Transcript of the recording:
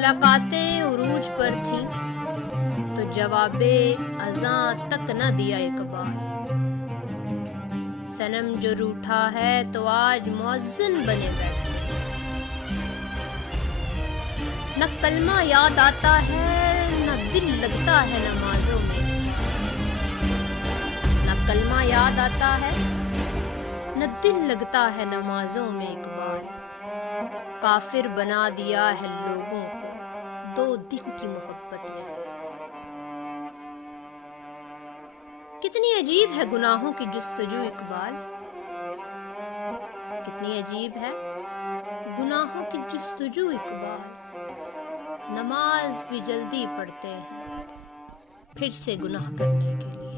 मुलाकातें उरूज पर थीं तो जवाबे अज़ां तक न दिया एक बार। सनम जो रूठा है तो आज मुअज्जिन बने बैठे। न कलमा याद आता है न दिल लगता है नमाजों में। न कलमा याद आता है न दिल लगता है नमाजों में। एक बार काफिर बना दिया है लोगों को 2 दिन की मोहब्बत ने। कितनी अजीब है गुनाहों की जुस्तजू इकबाल, कितनी अजीब है गुनाहों की जुस्तजू इकबाल। नमाज भी जल्दी पढ़ते हैं फिर से गुनाह करने के लिए।